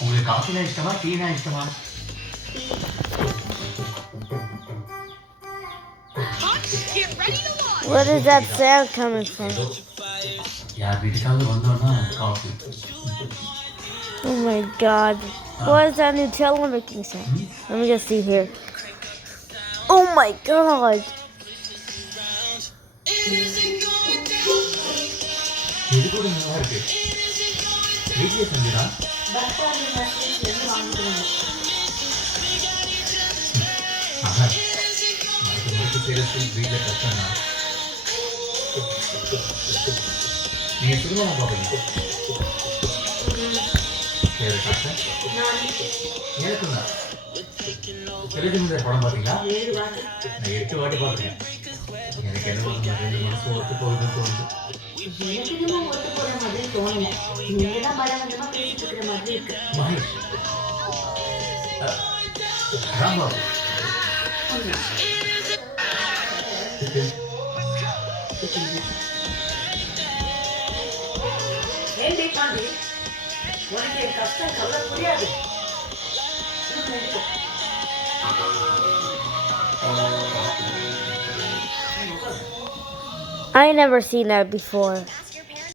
உங்களுக்கு காஃபினா இஷ்டமா டீனா இஷ்டமா? Where is that sound coming from? யார் வீட்டுக்காவது வந்தோன்னா coffee. Oh my god. What is that Nutella making sound? Let me just see here. Oh my god. இது கூட நல்லா இருக்கு. வீட்லயே செஞ்சுடா. அதான் மறுத்து செய்யறது வீட்ல கஷ்டம்னா நீங்க சினிமா பார்ப்பீங்க. சரி டாக்டர் எனக்குண்ணா தெலுங்கு படம் பார்த்தீங்களா? நான் 8 வாட்டி பார்த்துருக்கேன். எனக்கு என்ன 2 மனசு ஒத்து போகுதுன்னு தோணுது. மகேஷ் ராம்பாபு ఏంటి కాండి ఉనికి కష్టం కళ్ళ పురిயாது I never seen that before.